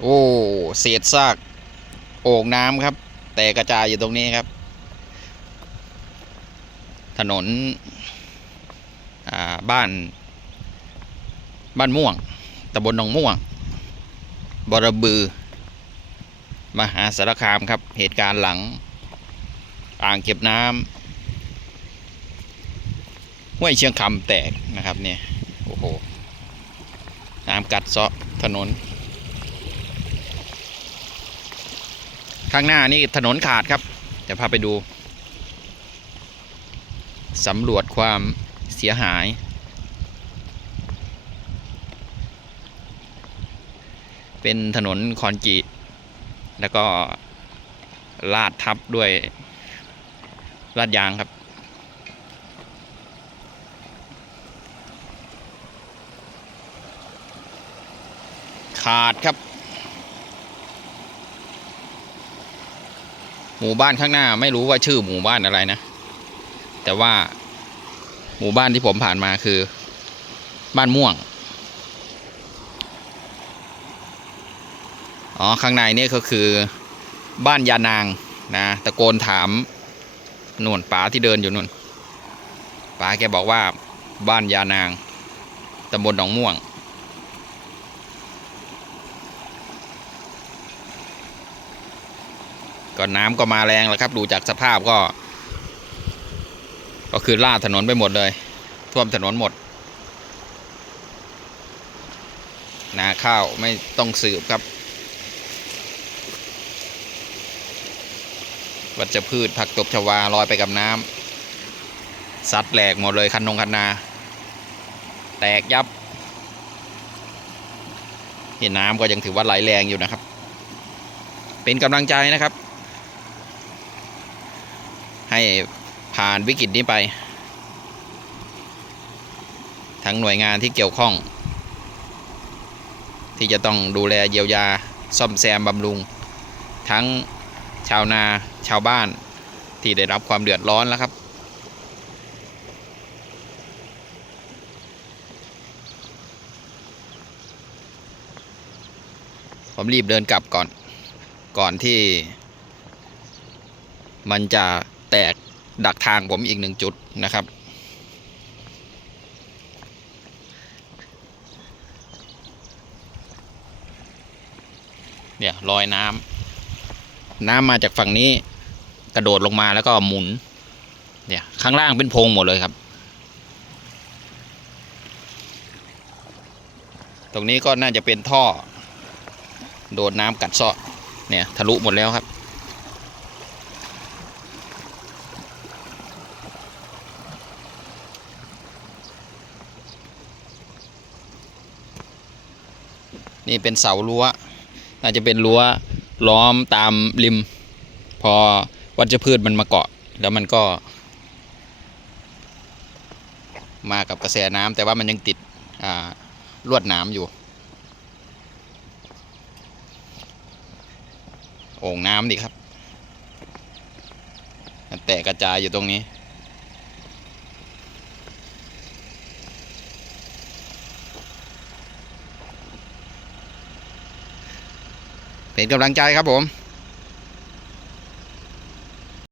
โอ้เศษซากโอ่งน้ำครับ แต่กระจายอยู่ตรงนี้ครับ ถนนบ้าน บ้านม่วงตำบลหนองม่วง บรบือ มหาสารคามครับ เหตุการณ์หลัง อ่างเก็บน้ำห้วยเชียงคำแตกนะครับเนี่ย โอ้โห น้ำกัดเซาะถนน ข้างหน้านี่ถนนขาดครับจะพาไปดูสำรวจความเสียหาย เป็นถนนคอนกรีตแล้วก็ลาดทับด้วยลาดยางครับ ขาดครับ หมู่บ้านข้างหน้าไม่รู้ว่าชื่อหมู่บ้านอะไรนะ แต่ว่าหมู่บ้านที่ผมผ่านมาคือ บ้านม่วง อ๋อ ข้างในนี่ก็คือบ้านยานางนะตะโกนถามนวลป๋าที่เดินอยู่นู่นป๋าแกบอกว่าบ้านยานางตำบลหนองม่วง ก็น้ำก็มาแรงแล้วครับ ดูจากสภาพก็ ก็คือลาดถนนไปหมดเลย ท่วมถนนหมด นาข้าวไม่ต้องสืบครับ วัชพืชผักตบชวาลอยไปกับน้ำซัดแหลกหมดเลยคันนงคันนา แตกยับเห็นน้ำก็ยังถือว่าไหลแรงอยู่นะครับ เป็นกำลังใจนะครับ ให้ผ่านวิกฤตนี้ไปทั้งหน่วยงานที่เกี่ยวข้อง ที่จะต้องดูแลเยียวยาซ่อมแซมบำรุง ทั้งชาวนาชาวบ้านที่ได้รับความเดือดร้อนแล้วครับ ผมรีบเดินกลับก่อนก่อนที่ มันจะ แตกดักทางผมอีกหนึ่งจุดนะครับ เนี่ยรอยน้ำน้ำมาจากฝั่งนี้กระโดดลงมาแล้วก็หมุน เนี่ย ข้างล่างเป็นโพรงหมดเลยครับ ตรงนี้ก็น่าจะเป็นท่อ โดนน้ำกัดเซาะเนี่ยทะลุหมดแล้วครับ นี่เป็นเสารั้วน่าจะเป็นรั้วล้อมตามริม พอวัชพืชมันมาเกาะ แล้วมันก็ มากับกระแสน้ำแต่ว่ามันยังติดลวดหน้ำอยู่โอ่งน้ำดิครับ มันแตกกระจายอยู่ตรงนี้ เป็นกำลังใจครับผม